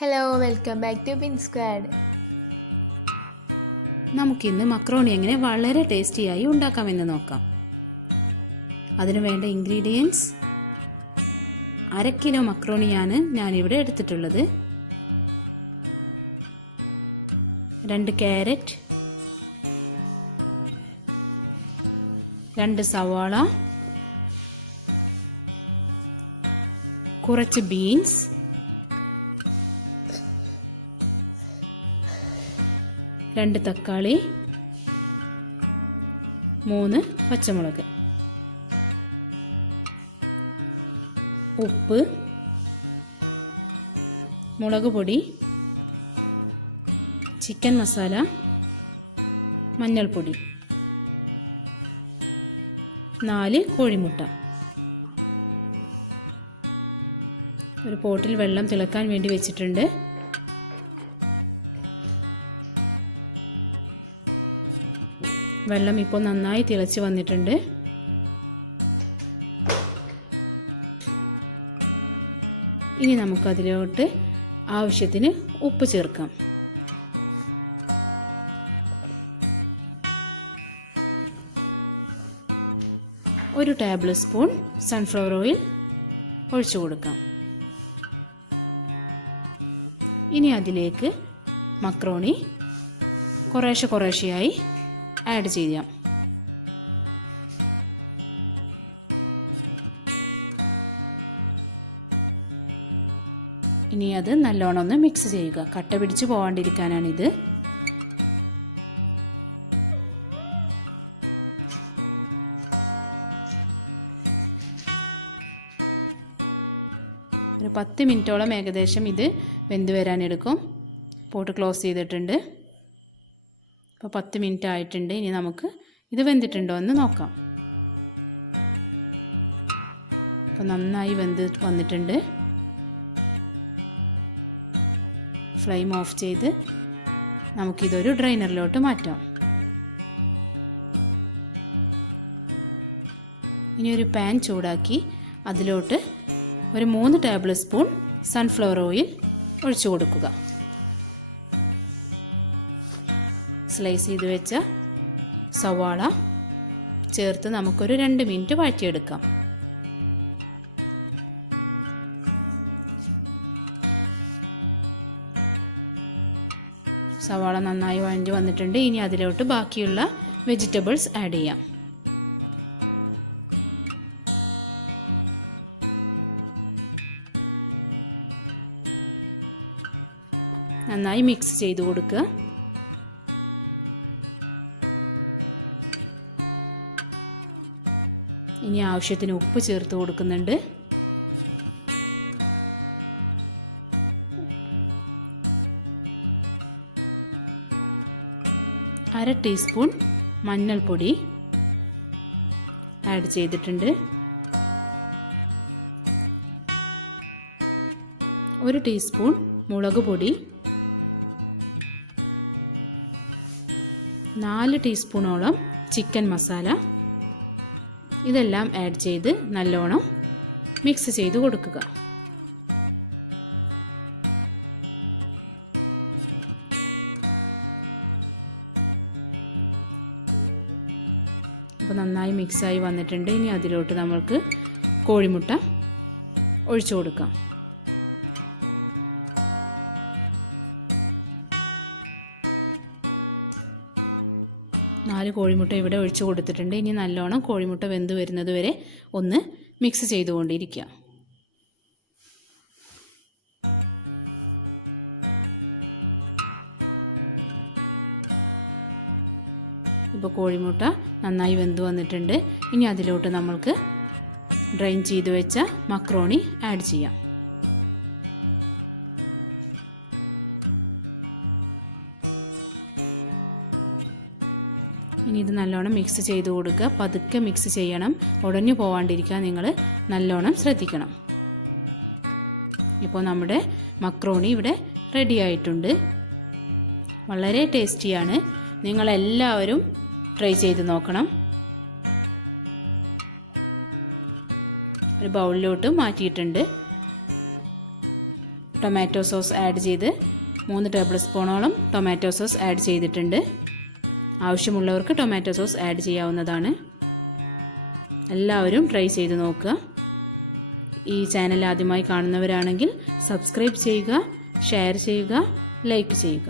Hello welcome back to pin squad. നമുക്കിന്ന് macaroni എങ്ങനെ വളരെ ടേസ്റ്റിയായി ഉണ്ടാക്കാമെന്ന് നോക്കാം. അതിനു വേണ്ട ഇൻഗ്രീഡിയൻസ്: 1/2 കിലോ മക്രോണിയാണ് ഞാനിവിടെ എടുത്തിട്ടുള്ളത്. 2 ക്യാരറ്റ്, 2 സവാള, കുറച്ച് ബീൻസ്, 2 തക്കാളി, 3 പച്ചമുളക്, ഉപ്പ്, മുളക് പൊടി, ചിക്കൻ മസാല, മഞ്ഞൾപ്പൊടി, 4 കോഴിമുട്ട. ഒരു പോട്ടിൽ വെള്ളം തിളക്കാൻ വേണ്ടി വെച്ചിട്ടുണ്ട്. വെള്ളം ഇപ്പോൾ നന്നായി തിളച്ച് വന്നിട്ടുണ്ട്. ഇനി നമുക്കതിലോട്ട് ആവശ്യത്തിന് ഉപ്പ് ചേർക്കാം. ഒരു ടേബിൾ സ്പൂൺ സൺഫ്ലവർ ഓയിൽ ഒഴിച്ചു കൊടുക്കാം. ഇനി അതിലേക്ക് മക്രോണി കുറേശ്ശെയായി ആഡ് ചെയ്യാം. ഇനി അത് നല്ലോണം ഒന്ന് മിക്സ് ചെയ്യുക. കട്ട പിടിച്ച് പോകാണ്ടിരിക്കാനാണിത്. ഒരു 10 മിനിറ്റോളം ഏകദേശം ഇത് വെന്ത് വരാനെടുക്കും. പോട്ട് ക്ലോസ് ചെയ്തിട്ടുണ്ട്. ഇപ്പോൾ 10 മിനിറ്റ് ആയിട്ടുണ്ട്. ഇനി നമുക്ക് ഇത് വെന്തിട്ടുണ്ടോ എന്ന് നോക്കാം. അപ്പോൾ നന്നായി വെന്ത് വന്നിട്ടുണ്ട്. ഫ്ലെയിം ഓഫ് ചെയ്ത് നമുക്കിതൊരു ഡ്രൈനറിലോട്ട് മാറ്റാം. ഇനി ഒരു പാൻ ചൂടാക്കി അതിലോട്ട് ഒരു 3 ടേബിൾ സ്പൂൺ സൺഫ്ലവർ ഓയിൽ ഒഴിച്ചു കൊടുക്കുക. സ്ലൈസ് ചെയ്ത് വെച്ച സവാള ചേർത്ത് നമുക്കൊരു 2 മിനിറ്റ് വഴറ്റിയെടുക്കാം. സവാള നന്നായി വഴഞ്ഞു വന്നിട്ടുണ്ട്. ഇനി അതിലോട്ട് ബാക്കിയുള്ള വെജിറ്റബിൾസ് ആഡ് ചെയ്യാം. നന്നായി മിക്സ് ചെയ്ത് കൊടുക്കുക. ഇനി ആവശ്യത്തിന് ഉപ്പ് ചേർത്ത് കൊടുക്കുന്നുണ്ട്. അര ടീസ്പൂൺ മഞ്ഞൾപ്പൊടി ആഡ് ചെയ്തിട്ടുണ്ട്. 1 ടീസ്പൂൺ മുളക് പൊടി, 4 ടീസ്പൂണോളം ചിക്കൻ മസാല, ഇതെല്ലാം ആഡ് ചെയ്ത് നല്ലോണം മിക്സ് ചെയ്ത് കൊടുക്കുക. അപ്പോൾ നന്നായി മിക്സായി വന്നിട്ടുണ്ട്. ഇനി അതിലോട്ട് നമ്മൾക്ക് കോഴിമുട്ട ഒഴിച്ചു കൊടുക്കാം. 4 കോഴിമുട്ട ഇവിടെ ഒഴിച്ചു കൊടുത്തിട്ടുണ്ട്. ഇനി നല്ലോണം കോഴിമുട്ട വെന്ത് വരുന്നത് വരെ ഒന്ന് മിക്സ് ചെയ്തുകൊണ്ടിരിക്കുക. ഇപ്പോൾ കോഴിമുട്ട നന്നായി വെന്ത് വന്നിട്ടുണ്ട്. ഇനി അതിലോട്ട് നമ്മൾക്ക് ഡ്രെയിൻ ചെയ്ത് വെച്ച മക്രോണി ആഡ് ചെയ്യാം. ഇനി ഇത് നല്ലോണം മിക്സ് ചെയ്ത് കൊടുക്കുക. പതുക്കെ മിക്സ് ചെയ്യണം. ഉടഞ്ഞു പോവാണ്ടിരിക്കാൻ നിങ്ങൾ നല്ലോണം ശ്രദ്ധിക്കണം. ഇപ്പോൾ നമ്മുടെ മക്രോണി ഇവിടെ റെഡി ആയിട്ടുണ്ട്. വളരെ ടേസ്റ്റിയാണ്. നിങ്ങളെല്ലാവരും ട്രൈ ചെയ്ത് നോക്കണം. ഒരു ബൗളിലോട്ട് മാറ്റിയിട്ടുണ്ട്. ടൊമാറ്റോ സോസ് ആഡ് ചെയ്ത് 3 ടേബിൾ സ്പൂണോളം ടൊമാറ്റോ സോസ് ആഡ് ചെയ്തിട്ടുണ്ട്. ആവശ്യമുള്ളവർക്ക് ടൊമാറ്റോ സോസ് ആഡ് ചെയ്യാവുന്നതാണ്. എല്ലാവരും ട്രൈ ചെയ്ത് നോക്കുക. ഈ ചാനൽ ആദ്യമായി കാണുന്നവരാണെങ്കിൽ സബ്സ്ക്രൈബ് ചെയ്യുക, ഷെയർ ചെയ്യുക, ലൈക്ക് ചെയ്യുക.